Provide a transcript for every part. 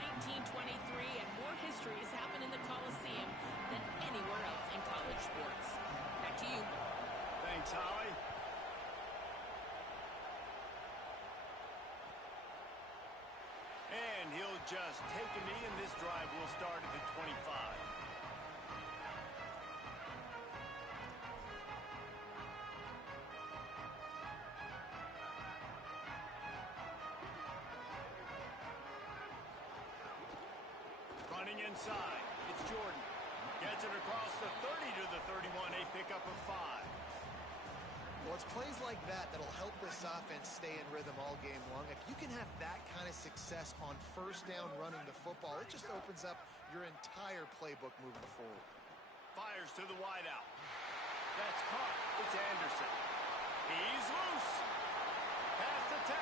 1923, and more history has happened in the Coliseum than anywhere else in college sports. Back to you. Thanks, Holly. And he'll just take a knee, and this drive will start at the 25. Running inside, it's Jordan. Gets it across the 30 to the 31, a pickup of 5. Well, it's plays like that that'll help this offense stay in rhythm all game long. If you can have that kind of success on first down running the football, it just opens up your entire playbook moving forward. Fires to the wideout. That's caught. It's Anderson. He's loose. Past the 10.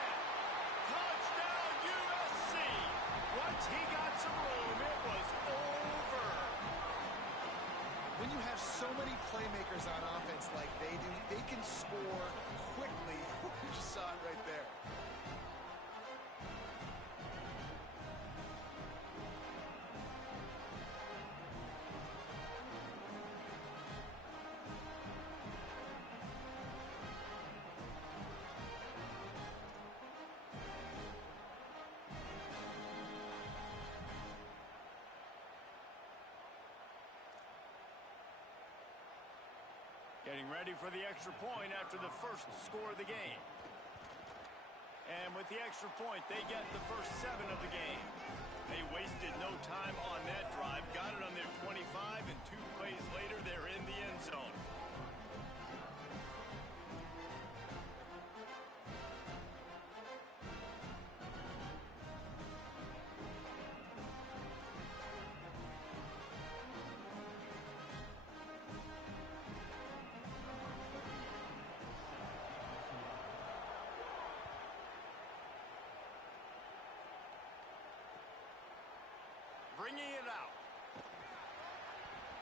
Touchdown, USC. Once he got some room, it was over. When you have so many playmakers on offense like they do, they can score quickly. You just saw it right there. Getting ready for the extra point after the first score of the game. And with the extra point, they get the first 7 of the game. They wasted no time on that drive. Got it on their 25, and 2 plays later, they're in the end zone. Bringing it out.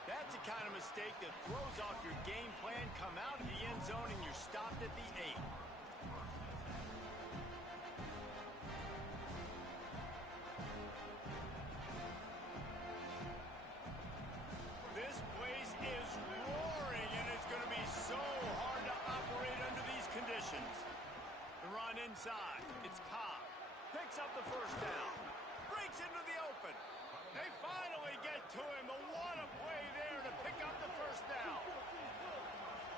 That's the kind of mistake that throws off your game plan. Come out of the end zone and you're stopped at the 8. This place is roaring, and it's going to be so hard to operate under these conditions. The run inside. It's Cobb. Picks up the first down. Breaks into the open. They finally get to him. What a play there to pick up the first down.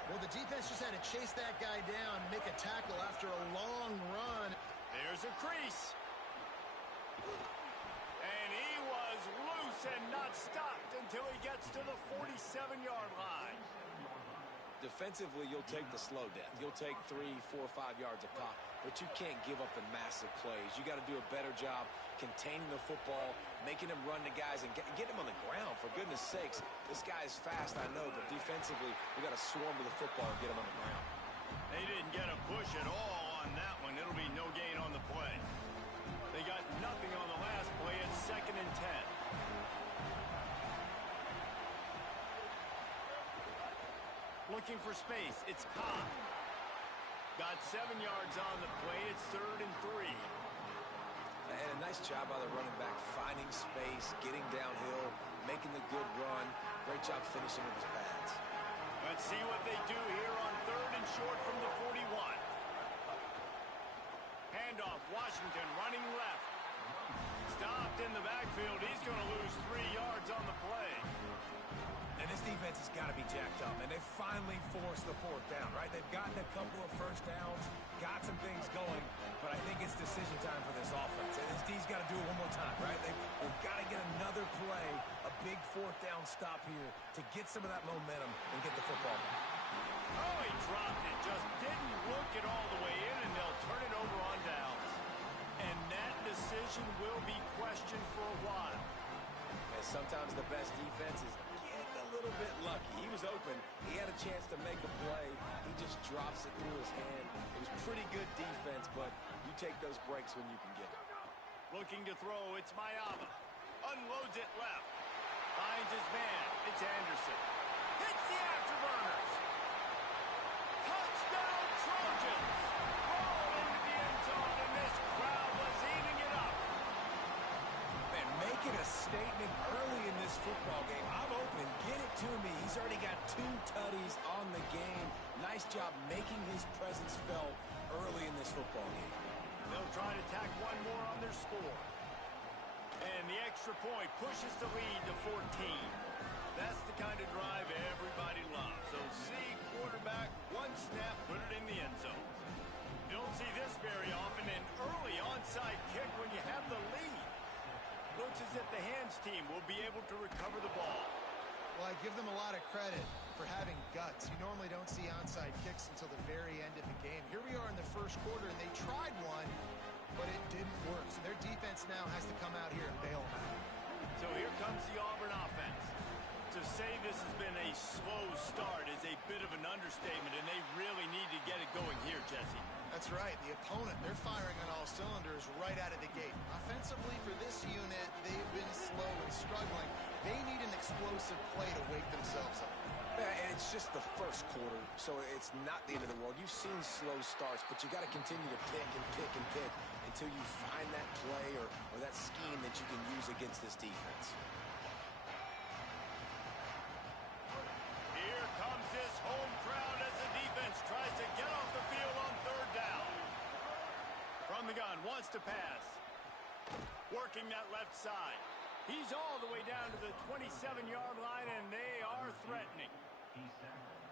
Well, the defense just had to chase that guy down, make a tackle after a long run. There's a crease. And he was loose and not stopped until he gets to the 47-yard line. Defensively, you'll take the slow death. You'll take 3, 4, 5 yards a pop, but you can't give up the massive plays. You got to do a better job containing the football, making him run to guys, and get him on the ground. For goodness sakes, this guy is fast, I know, but defensively, we got to swarm to the football and get him on the ground. They didn't get a push at all on that one. It'll be no gain on the play. They got nothing on the last play. It's 2nd and 10. Looking for space. It's Cobb. Got 7 yards on the play. It's 3rd and 3. And a nice job by the running back, finding space, getting downhill, making the good run. Great job finishing with his pads. Let's see what they do here on 3rd and short from the 41. Handoff. Washington running left. Stopped in the backfield. He's going to lose 3 yards on the play. And this defense has got to be jacked up, and they finally forced the 4th down, right? They've gotten a couple of first downs, got some things going, but I think it's decision time for this offense. And this D's got to do it one more time, right? They've got to get another play, a big 4th down stop here to get some of that momentum and get the football back. Oh, he dropped it. Just didn't look it all the way in, and they'll turn it over on downs. And that decision will be questioned for a while. And sometimes the best defense is a little bit lucky. He was open. He had a chance to make a play. He just drops it through his hand. It was pretty good defense, but you take those breaks when you can get it. Looking to throw, it's Mayama. Unloads it left. Finds his man. It's Anderson. Hits the afterburners. Touchdown Trojans. Roll into the end zone, and this crowd was eating it up. Man, football game. I'm open. Get it to me. He's already got 2 tutties on the game. Nice job making his presence felt early in this football game. They'll try to tack one more on their score. And the extra point pushes the lead to 14. That's the kind of drive everybody loves. So see quarterback, one snap, put it in the end zone. You don't see this very often, an early onside kick when you have the lead. Looks as if the hands team will be able to recover the ball. Well, I give them a lot of credit for having guts. You normally don't see onside kicks until the very end of the game. Here we are in the first quarter, and they tried one, but it didn't work. So their defense now has to come out here and bail them out. So here comes the Auburn offense. To say this has been a slow start is a bit of an understatement, and they really need to get it going here, Jesse. That's right. The opponent, they're firing on all cylinders right out of the gate. Offensively for this unit, they've been slow and struggling. They need an explosive play to wake themselves up. And it's just the first quarter, so it's not the end of the world. You've seen slow starts, but you got to continue to pick and pick and pick until you find that play or that scheme that you can use against this defense. Here comes this home crowd as the defense tries to get off the field on third down. From the gun, wants to pass. Working that left side. He's all the way down to the 27-yard line, and they are threatening.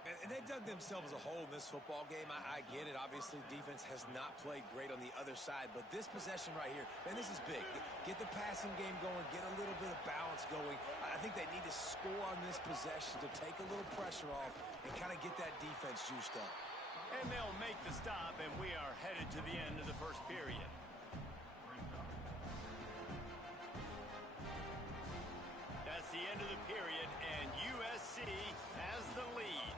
And they dug themselves a hole in this football game. I get it. Obviously, defense has not played great on the other side, but this possession right here, man, this is big. Get the passing game going, get a little bit of balance going. I think they need to score on this possession to take a little pressure off and kind of get that defense juiced up. And they'll make the stop, and we are headed to the end of the first period. That's the end of the period, and USC has the lead.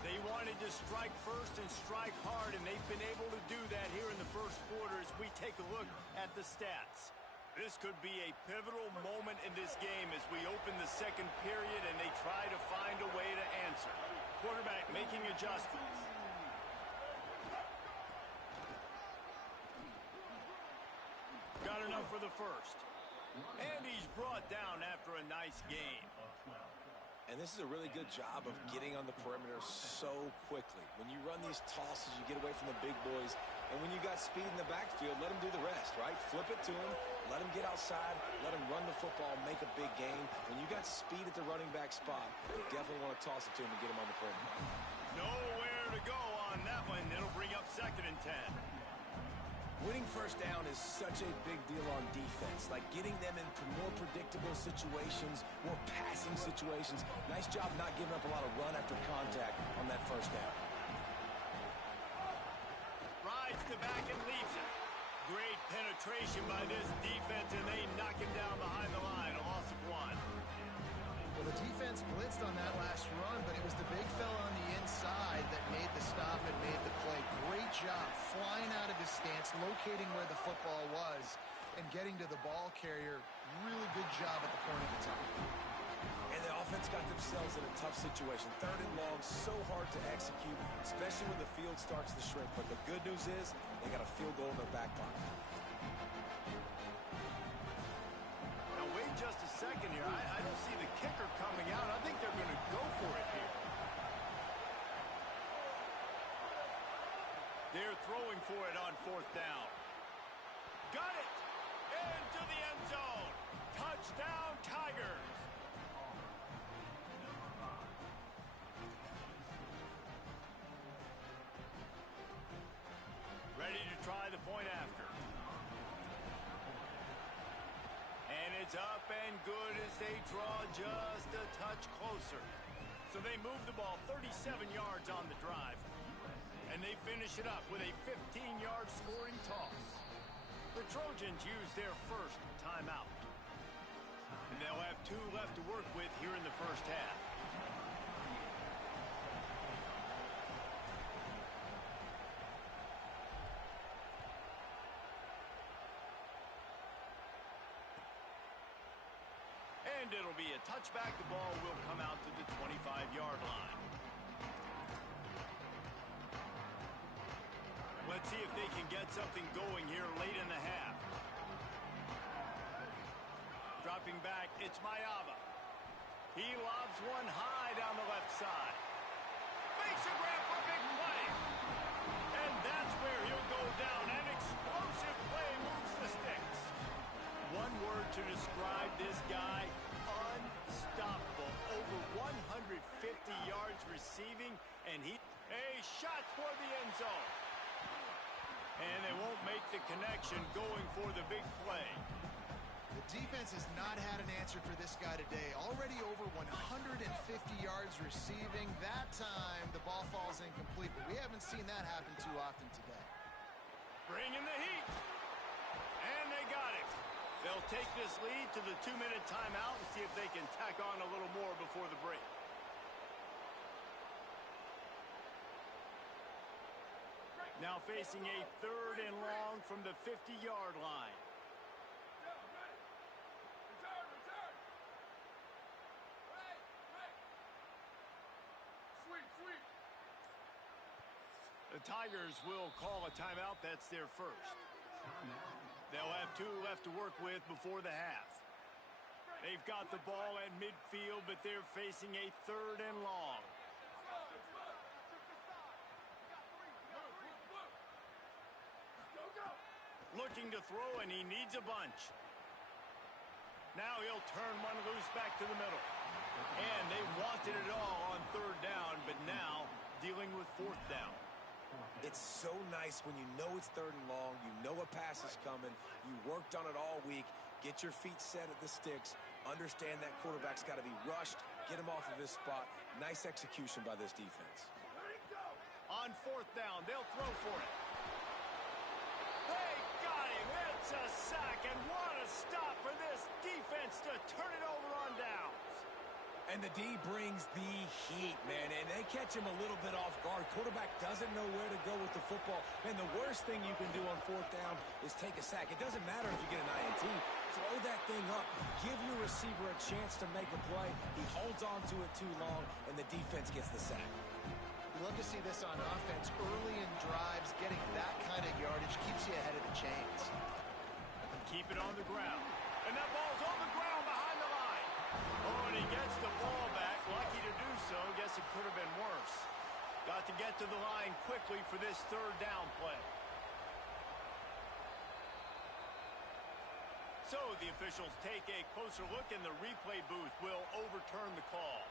They wanted to strike first and strike hard, and they've been able to do that here in the first quarter as we take a look at the stats. This could be a pivotal moment in this game as we open the second period and they try to find a way to answer. Quarterback making adjustments. Got enough for the first. And he's brought down after a nice game. And this is a really good job of getting on the perimeter so quickly. When you run these tosses, you get away from the big boys. And when you got speed in the backfield, let them do the rest, right? Flip it to them, let them get outside, let them run the football, make a big gain. When you got speed at the running back spot, you definitely want to toss it to them and get them on the perimeter. Nowhere to go on that one. It'll bring up 2nd and 10. Winning first down is such a big deal on defense, like getting them into more predictable situations, more passing situations. Nice job not giving up a lot of run after contact on that first down. Rides the back and leaves it. Great penetration by this defense, and they knock him down behind the line. A loss of 1. Well, the defense blitzed on that last run, but it was the big fella on the inside that made the stop and made the play. Great job flying out of his stance, locating where the football was, and getting to the ball carrier. Really good job at the point of the time. And the offense got themselves in a tough situation. 3rd and long, so hard to execute, especially when the field starts to shrink. But the good news is they got a field goal in their back pocket. Now, wait just a second here. I don't see the kicker coming out. I think they're going to go for it here. They're throwing for it on 4th down. Got it! Into the end zone. Touchdown, Tigers! Ready to try the point after. And it's up and good as they draw just a touch closer. So they move the ball 37 yards on the drive. And they finish it up with a 15-yard scoring toss. The Trojans use their first timeout. And they'll have 2 left to work with here in the first half. And it'll be a touchback. The ball will come out to the 25-yard line. Let's see if they can get something going here late in the half. Dropping back, it's Mayava. He lobs one high down the left side. Makes a grab for a big play. And that's where he'll go down. An explosive play moves the sticks. One word to describe this guy: unstoppable. Over 150 yards receiving, and a shot toward the end zone. And they won't make the connection going for the big play. The defense has not had an answer for this guy today. Already over 150 yards receiving. That time, the ball falls incomplete, but we haven't seen that happen too often today. Bring in the heat. And they got it. They'll take this lead to the 2-minute timeout and see if they can tack on a little more before the break. Now facing a 3rd and long from the 50-yard line. The Tigers will call a timeout. That's their first. They'll have 2 left to work with before the half. They've got the ball at midfield, but they're facing a 3rd and long. Looking to throw, and he needs a bunch. Now he'll turn one loose back to the middle. And they wanted it all on 3rd down, but now dealing with 4th down. It's so nice when you know it's 3rd and long, you know a pass is coming, you worked on it all week, get your feet set at the sticks, understand that quarterback's got to be rushed, get him off of his spot. Nice execution by this defense. On 4th down, they'll throw for it. They got him. It's a sack, and what a stop for this defense to turn it over on downs. And the D brings the heat, man, and they catch him a little bit off guard. Quarterback doesn't know where to go with the football. And the worst thing you can do on 4th down is take a sack. It doesn't matter if you get an INT. Throw that thing up. Give your receiver a chance to make a play. He holds on to it too long, and the defense gets the sack. We love to see this on offense. Early in drives, getting that kind of yardage keeps you ahead of the chains. Keep it on the ground. And that ball's on the ground behind the line. Oh, and he gets the ball back. Lucky to do so. Guess it could have been worse. Got to get to the line quickly for this 3rd down play. So the officials take a closer look, and the replay booth will overturn the call.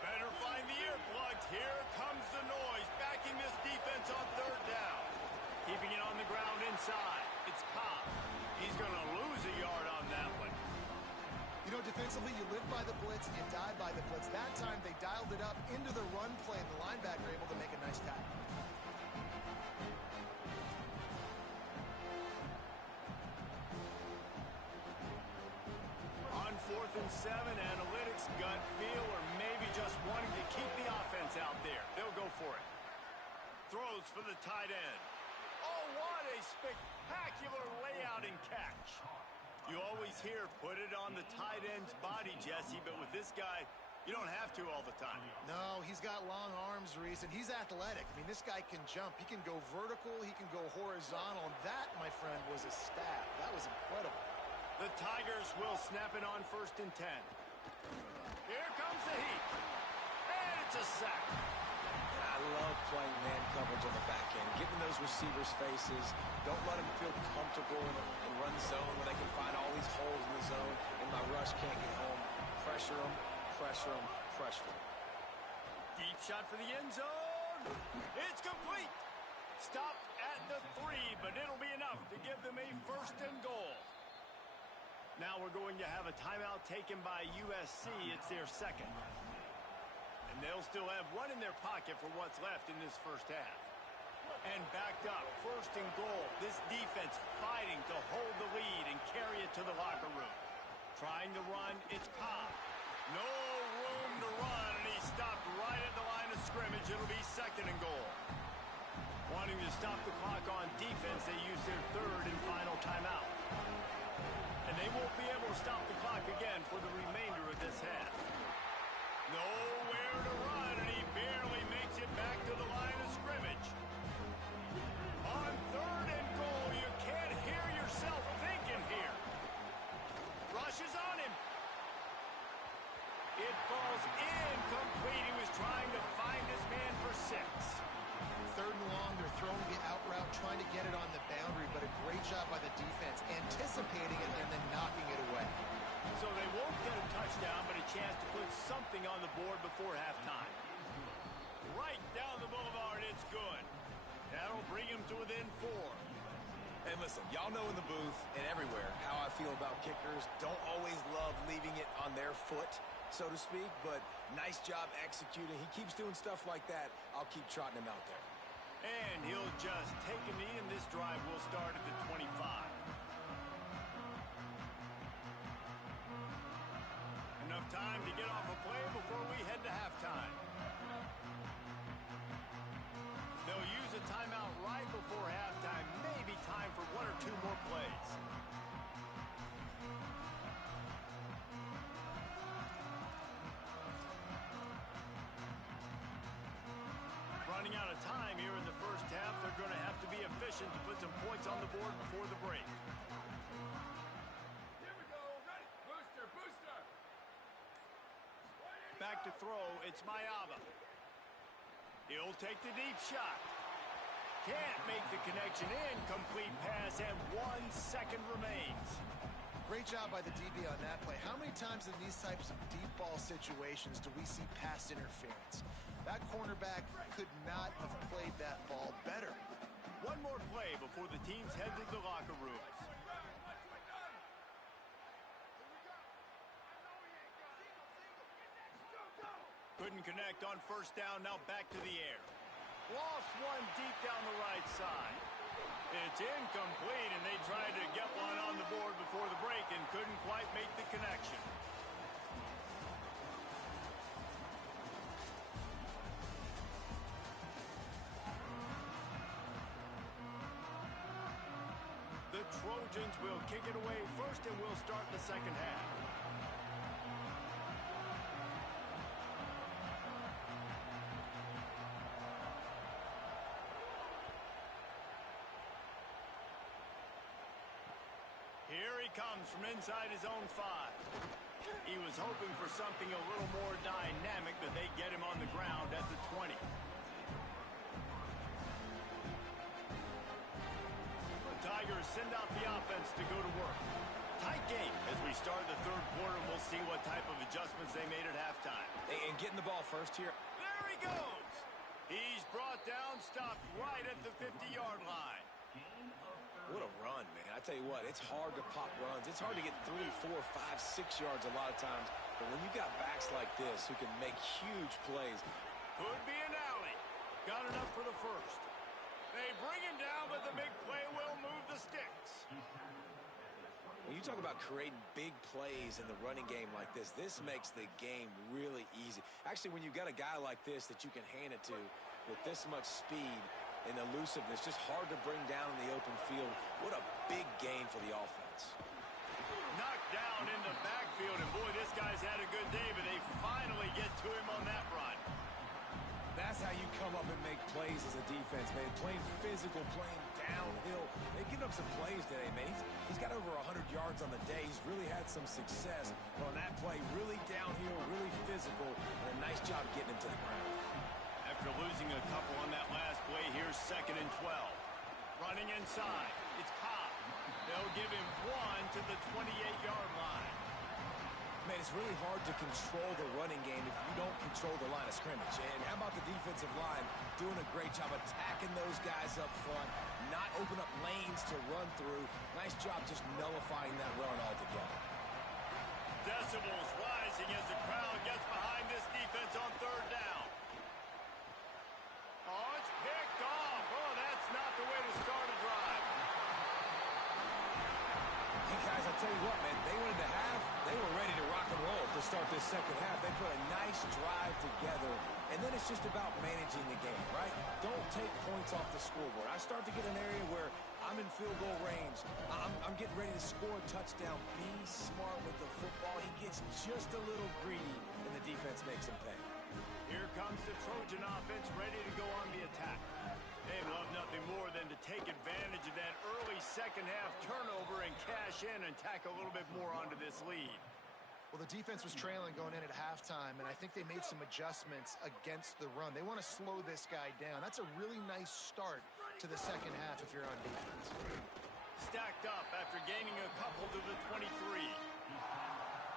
Better find the earplugs. Here comes the noise, backing this defense on 3rd down. Keeping it on the ground inside. It's Cobb. He's going to lose a yard on that one. You know, defensively, you live by the blitz, you die by the blitz. That time, they dialed it up into the run play, and the linebacker able to make a nice tackle. On 4th and 7, analytics, gut feel, or maybe just wanting to keep the offense out there. They'll go for it. Throws for the tight end. Oh, what a spectacular layout and catch. You always hear put it on the tight end's body, Jesse, but with this guy, you don't have to all the time. No, he's got long arms, Reese, and he's athletic. I mean, this guy can jump. He can go vertical. He can go horizontal. And that, my friend, was a stab. That was incredible. The Tigers will snap it on 1st and 10. Here comes the heat. And it's a sack. I love playing man coverage on the back end, getting those receivers' faces. Don't let them feel comfortable in run zone when they can find all these holes in the zone and my rush can't get home. Pressure them, pressure them, pressure them. Deep shot for the end zone. It's complete. Stopped at the 3, but it'll be enough to give them a 1st and goal. Now we're going to have a timeout taken by USC. It's their 2nd. And they'll still have one in their pocket for what's left in this 1st half. And backed up, 1st and goal. This defense fighting to hold the lead and carry it to the locker room. Trying to run, it's Cobb. No room to run, and he stopped right at the line of scrimmage. It'll be 2nd and goal. Wanting to stop the clock on defense, they use their 3rd and final timeout. And they won't be able to stop the clock again for the remainder of this half. Nowhere to run, and he barely makes it back to the line of scrimmage. On 3rd and goal, you can't hear yourself thinking here. Rushes on him. job by the defense, anticipating it and then knocking it away. So they won't get a touchdown, but a chance to put something on the board before halftime. Right down the boulevard, it's good. That'll bring him to within 4. Hey, listen, y'all know in the booth and everywhere how I feel about kickers. Don't always love leaving it on their foot, so to speak, but nice job executing. He keeps doing stuff like that. I'll keep trotting him out there. And he'll just take a knee, and this drive will start at the 25. Enough time to get off a play before we head to halftime. They'll use a timeout right before halftime. Maybe time for 1 or 2 more plays. Running out of time here in the first half. They're going to have to be efficient to put some points on the board before the break. Here we go. Ready. Booster, booster. Back to throw. It's Mayava. He'll take the deep shot. Can't make the connection. Incomplete pass, and 1 second remains. Great job by the DB on that play. How many times in these types of deep ball situations do we see pass interference? That cornerback could not have played that ball better. 1 more play before the teams head to the locker rooms. Couldn't connect on first down. Now back to the air. Lost 1 deep down the right side. It's incomplete, and they tried to get one on the board before the break and couldn't quite make the connection. The Trojans will kick it away first, and we'll start the second half. Here he comes from inside his own 5. He was hoping for something a little more dynamic, but they get him on the ground at the 20. The Tigers send out the offense to go to work. Tight game as we start the third quarter, and we'll see what type of adjustments they made at halftime. And getting the ball first here. There he goes. He's brought down, stopped right at the 50-yard line. What a run, man. I tell you what, it's hard to pop runs. It's hard to get 3, 4, 5, 6 yards a lot of times. But when you got backs like this who can make huge plays. Could be an alley. Got enough for the first. They bring him down, but the big play will move the sticks. When you talk about creating big plays in the running game like this makes the game really easy. Actually, when you've got a guy like this that you can hand it to with this much speed and elusiveness, just hard to bring down in the open field. What a big gain for the offense. Knocked down in the backfield, and boy, this guy's had a good day, but they finally get to him on that run. That's how you come up and make plays as a defense, man. Playing physical, playing downhill. They've given up some plays today, man. He's got over 100 yards on the day. He's really had some success. But on that play, really downhill, really physical, and a nice job getting him to the ground. After losing a couple on that last play, here's 2nd and 12. Running inside. It's Cobb. They'll give him 1 to the 28-yard line. Man, it's really hard to control the running game if you don't control the line of scrimmage. And how about the defensive line doing a great job attacking those guys up front, not open up lanes to run through. Nice job just nullifying that run altogether. Decibels rising as the crowd gets behind this defense on 3rd down. Oh, it's picked off. Oh, that's not the way to start a drive. Hey, guys, I'll tell you what, man, they were ready to rock and roll to start this second half. They put a nice drive together, and then it's just about managing the game, right? Don't take points off the scoreboard. I start to get an area where I'm in field goal range. I'm getting ready to score a touchdown. Be smart with the football. He gets just a little greedy, and the defense makes him pay. Here comes the Trojan offense ready to go on the attack. They love nothing more than to take advantage of that early second half turnover and cash in and tack a little bit more onto this lead. Well, the defense was trailing going in at halftime, and I think they made some adjustments against the run. They want to slow this guy down. That's a really nice start to the second half if you're on defense. stacked up after gaining a couple to the 23.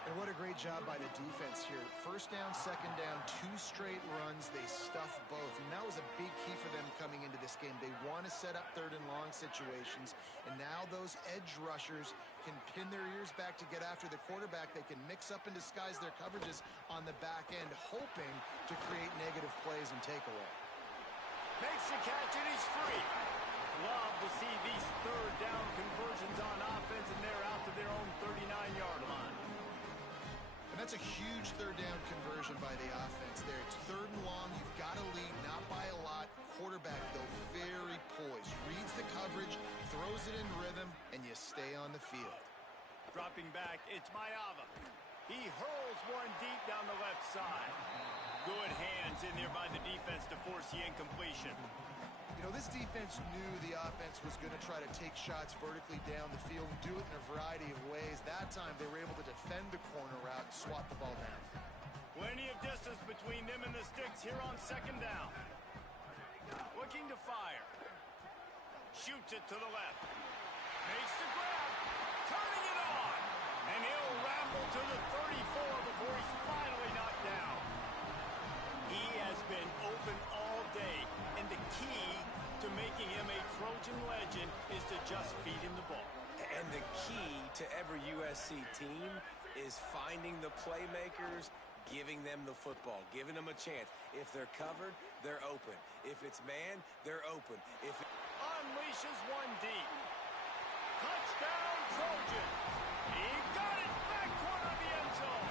And what a great job by the defense here. First down, second down, 2 straight runs. They stuffed both. And that was a big key for them coming into this game. They want to set up third and long situations. And now those edge rushers can pin their ears back to get after the quarterback. They can mix up and disguise their coverages on the back end, hoping to create negative plays and takeaway. Makes the catch and he's free. Love to see these third down conversions on offense, and they're out to their own 39-yard line. And that's a huge third down conversion by the offense there. It's third and long. You've got to lead, not by a lot. Quarterback, though, very poised. Reads the coverage, throws it in rhythm, and you stay on the field. Dropping back, it's Mayava. He hurls one deep down the left side. Good hands in there by the defense to force the incompletion. You know, this defense knew the offense was going to try to take shots vertically down the field and do it in a variety of ways. That time, they were able to defend the corner route and swat the ball down. Plenty of distance between them and the sticks here on second down. Looking to fire. Shoots it to the left. Makes the grab. Turning it on. And he'll ramble to the 34 before he's finally knocked down. He has been open all day, and the key to making him a Trojan legend is to just feed him the ball. And the key to every USC team is finding the playmakers, giving them the football, giving them a chance. If they're covered, they're open. If it's man, they're open. If it unleashes one deep. Touchdown, Trojan. He got it back corner of the end zone.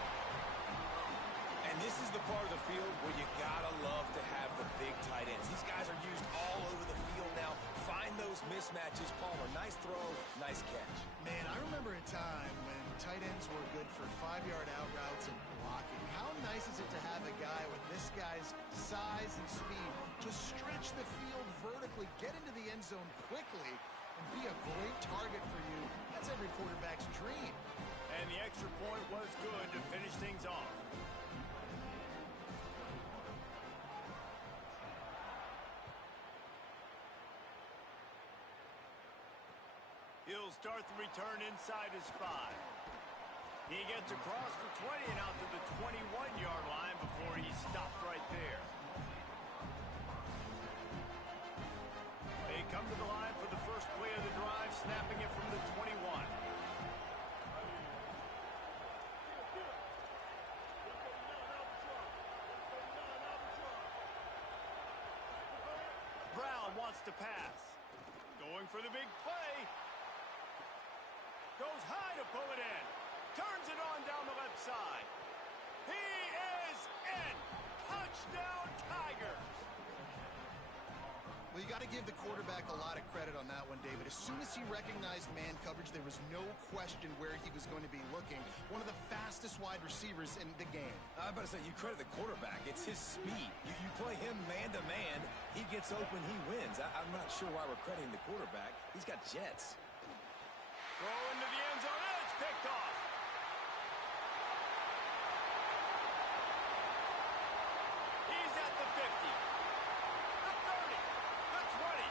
And this is the part of the field where you gotta love to have the big tight ends. These guys are used all over the field now. Find those mismatches. Palmer, nice throw, nice catch. Man, I remember a time when tight ends were good for 5-yard out routes and blocking. How nice is it to have a guy with this guy's size and speed to stretch the field vertically, get into the end zone quickly, and be a great target for you? That's every quarterback's dream. And the extra point was good to finish things off. He'll start the return inside his 5. He gets across the 20 and out to the 21-yard line before he stopped right there. They come to the line for the first play of the drive, snapping it from the 21. Brown wants to pass. Going for the big play. Goes high to pull it in. Turns it on down the left side. He is in. Touchdown, Tigers. Well, you got to give the quarterback a lot of credit on that one, David. As soon as he recognized man coverage, there was no question where he was going to be looking. One of the fastest wide receivers in the game. I was about to say, you credit the quarterback. It's his speed. You play him man-to-man, he gets open, he wins. I'm not sure why we're crediting the quarterback. He's got jets. Throw into the end zone, and it's picked off. He's at the 50, the 30, the 20,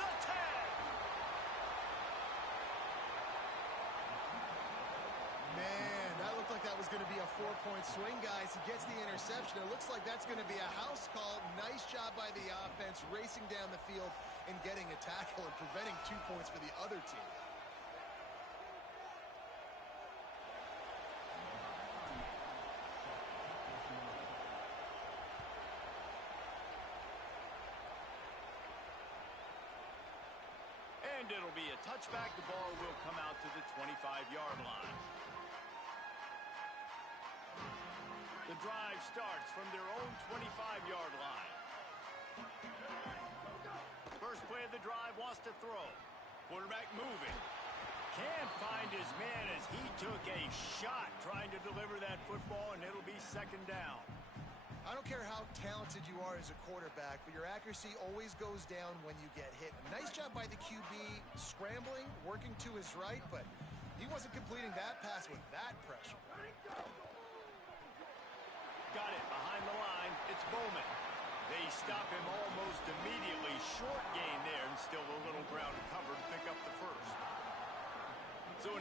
the 10. Man, that looked like that was going to be a 4-point swing, guys. He gets the interception. It looks like that's going to be a house call. Nice job by the offense, racing down the field and getting a tackle and preventing 2 points for the other team. And it'll be a touchback. The ball will come out to the 25-yard line. The drive starts from their own 25-yard line. First play of the drive, wants to throw. Quarterback moving. Can't find his man as he took a shot trying to deliver that football, and it'll be second down. I don't care how talented you are as a quarterback, but your accuracy always goes down when you get hit. Nice job by the QB scrambling, working to his right, but he wasn't completing that pass with that pressure. Got it behind the line. It's Bowman. They stop him almost immediately. Short gain there, and still a little ground to cover to pick up the first.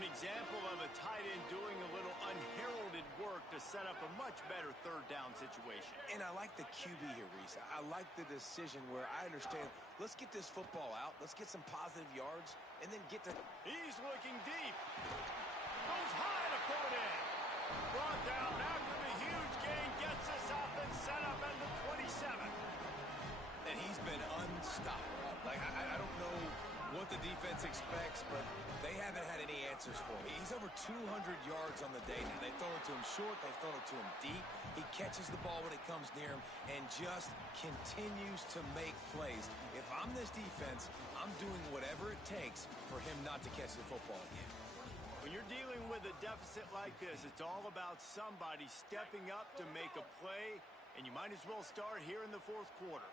an example of a tight end doing a little unheralded work to set up a much better third down situation. And I like the QB here, Reese. I like the decision where I understand, let's get this football out, let's get some positive yards, and then get to... He's looking deep. Goes high to pull it in. Brought down after the huge gain, gets us up and set up at the 27. And he's been unstoppable. Like, I don't know what the defense expects, but they haven't had any answers for him. He's over 200 yards on the day now. They throw it to him short, they throw it to him deep. He catches the ball when it comes near him and just continues to make plays. If I'm this defense, I'm doing whatever it takes for him not to catch the football again. When you're dealing with a deficit like this, it's all about somebody stepping up to make a play, and you might as well start here in the fourth quarter.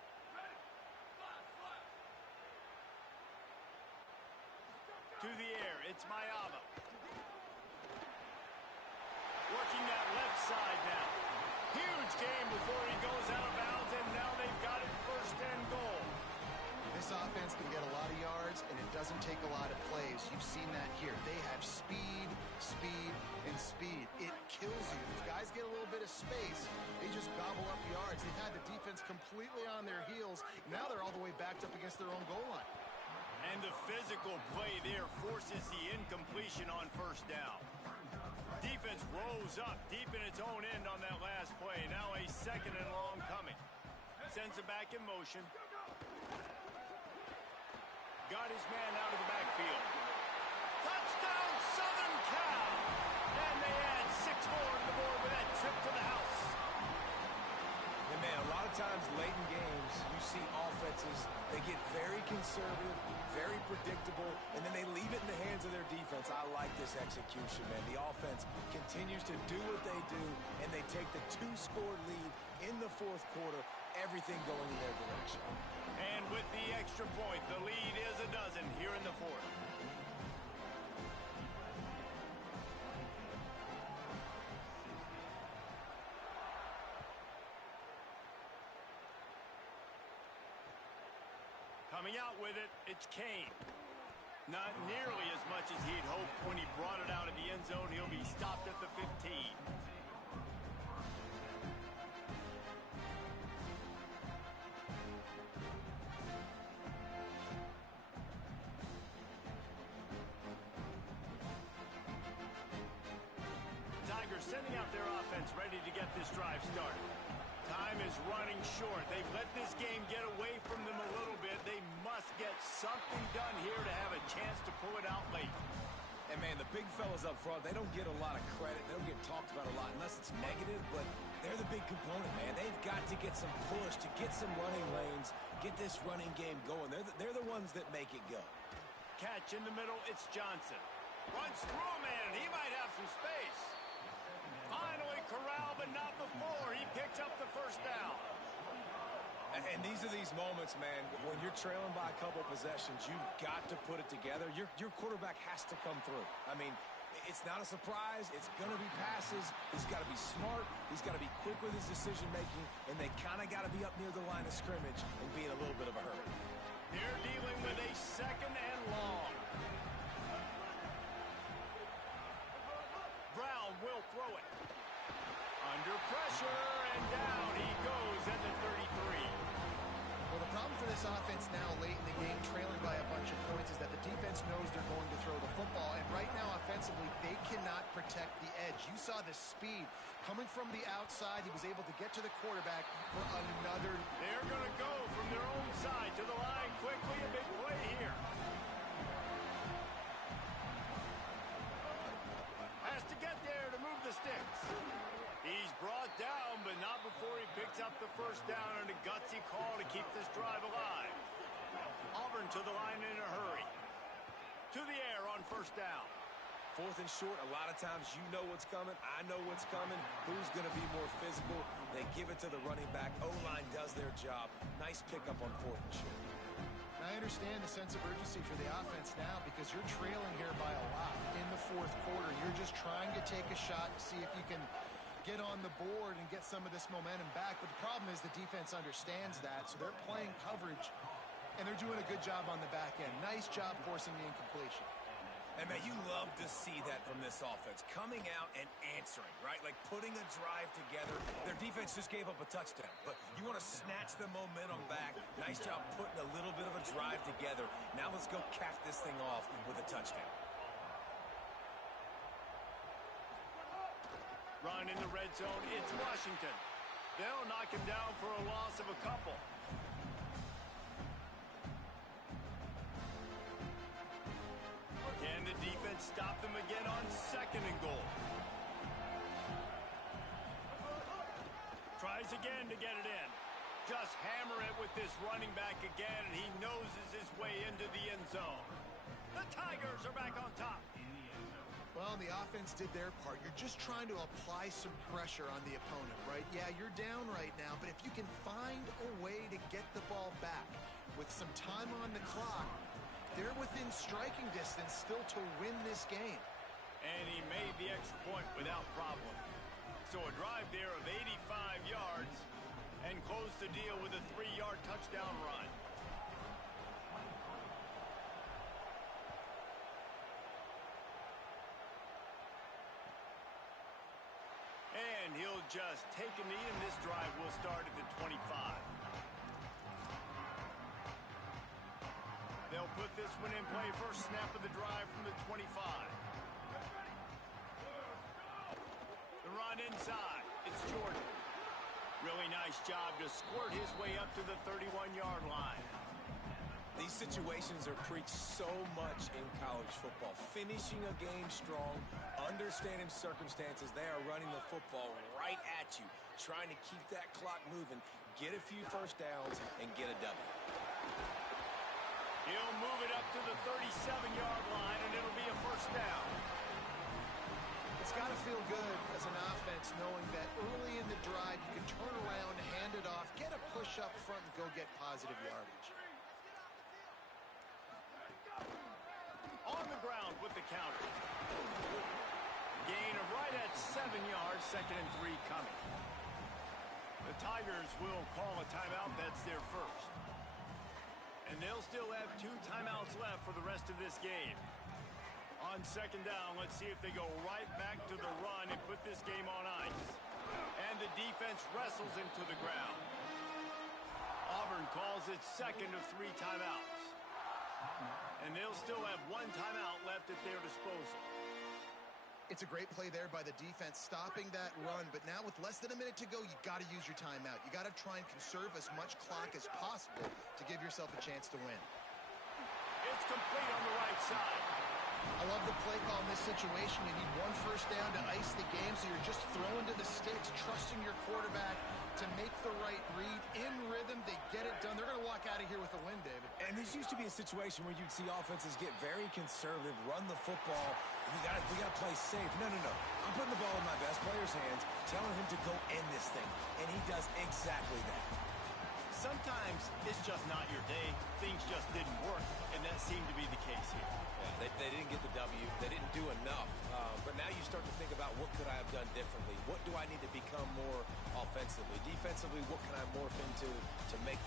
To the air, it's Mayava. Working that left side now. Huge game before he goes out of bounds, and now they've got it first and goal. This offense can get a lot of yards, and it doesn't take a lot of plays. You've seen that here. They have speed, speed, and speed. It kills you. If guys get a little bit of space, they just gobble up yards. They've had the defense completely on their heels. Now they're all the way backed up against their own goal line. And the physical play there forces the incompletion on first down. Defense rose up deep in its own end on that last play. Now a second and long coming. Sends it back in motion. Got his man out of the backfield. Touchdown, Southern Cal! And they add 6 more to the board with that trip to the house. And man, a lot of times late in games, you see offenses, they get very conservative, very predictable, and then they leave it in the hands of their defense. I like this execution, man. The offense continues to do what they do, and they take the 2-score lead in the fourth quarter, everything going in their direction. And with the extra point, the lead is a dozen here in the fourth. Coming out with it, it's Kane. Not nearly as much as he'd hoped when he brought it out of the end zone. He'll be stopped at the 15. Tigers sending out their offense ready to get this drive started. Time is running short. They've let this game get away from them a little bit. They must get something done here to have a chance to pull it out late. And man, the big fellas up front, they don't get a lot of credit. They don't get talked about a lot unless it's negative, but they're the big component, man. They've got to get some push, to get some running lanes, get this running game going. They're the ones that make it go. Catch in the middle, it's Johnson. Runs through a man, and he might have some space. Finally corralled, but not before. He picks up the first down. And these are these moments, man, when you're trailing by a couple possessions, you've got to put it together. Your quarterback has to come through. I mean, it's not a surprise. It's going to be passes. He's got to be smart. He's got to be quick with his decision-making, and they kind of got to be up near the line of scrimmage and be in a little bit of a hurry. They're dealing with a second and long. Brown will throw it. Under pressure, and down he goes at the 33. Well, the problem for this offense now late in the game, trailing by a bunch of points, is that the defense knows they're going to throw the football. And right now, offensively, they cannot protect the edge. You saw the speed coming from the outside. He was able to get to the quarterback for another. They're going to go from their own side to the line quickly. A big play here. Has to get there to move the sticks. He's brought down, but not before he picks up the first down on a gutsy call to keep this drive alive. Auburn to the line in a hurry. To the air on first down. Fourth and short, a lot of times you know what's coming. I know what's coming. Who's going to be more physical? They give it to the running back. O-line does their job. Nice pickup on fourth and short. I understand the sense of urgency for the offense now because you're trailing here by a lot in the fourth quarter. You're just trying to take a shot to see if you can get on the board and get some of this momentum back. But the problem is the defense understands that, so they're playing coverage, and they're doing a good job on the back end. Nice job forcing the incompletion. And, man, you love to see that from this offense. Coming out and answering, right? Like putting a drive together. Their defense just gave up a touchdown. But you want to snatch the momentum back. Nice job putting a little bit of a drive together. Now let's go cap this thing off with a touchdown. Run in the red zone. It's Washington. They'll knock him down for a loss of a couple. Can the defense stop them again on 2nd and goal? Tries again to get it in. Just hammer it with this running back again, and he noses his way into the end zone. The Tigers are back on top. Well, the offense did their part. You're just trying to apply some pressure on the opponent, right? Yeah, you're down right now, but if you can find a way to get the ball back with some time on the clock, they're within striking distance still to win this game. And he made the extra point without problem. So a drive there of 85 yards and closed the deal with a 3-yard touchdown run. And he'll just take a knee, and this drive will start at the 25. They'll put this one in play. First snap of the drive from the 25. The run inside. It's Jordan. Really nice job to squirt his way up to the 31-yard line. These situations are preached so much in college football. Finishing a game strong, understanding circumstances. They are running the football right at you, trying to keep that clock moving, get a few first downs, and get a W. He'll move it up to the 37-yard line, and it'll be a first down. It's got to feel good as an offense knowing that early in the drive you can turn around, hand it off, get a push up front, and go get positive yardage. On the ground with the counter. Gain of right at 7 yards, 2nd and 3 coming. The Tigers will call a timeout. That's their first. And they'll still have 2 timeouts left for the rest of this game. On 2nd down, let's see if they go right back to the run and put this game on ice. And the defense wrestles him to the ground. Auburn calls it 2nd of 3 timeouts. And they'll still have 1 timeout left at their disposal. It's a great play there by the defense, stopping that run. But now with less than a minute to go, you got to use your timeout. You got to try and conserve as much clock as possible to give yourself a chance to win. It's complete on the right side. I love the play call in this situation. You need 1 first down to ice the game, so you're just throwing to the sticks, trusting your quarterback to make the right read. In rhythm, they get it done. They're going to walk out of here with a win, David. And this used to be a situation where you'd see offenses get very conservative, run the football. We got to play safe. No. I'm putting the ball in my best player's hands, telling him to go end this thing. And he does exactly that. Sometimes it's just not your day. Things just didn't work, and that seemed to be the case here. Yeah, they didn't get the W. They didn't do enough. But now you start to think about what could I have done differently? What do I need to become more offensively? Defensively, what can I morph into to make those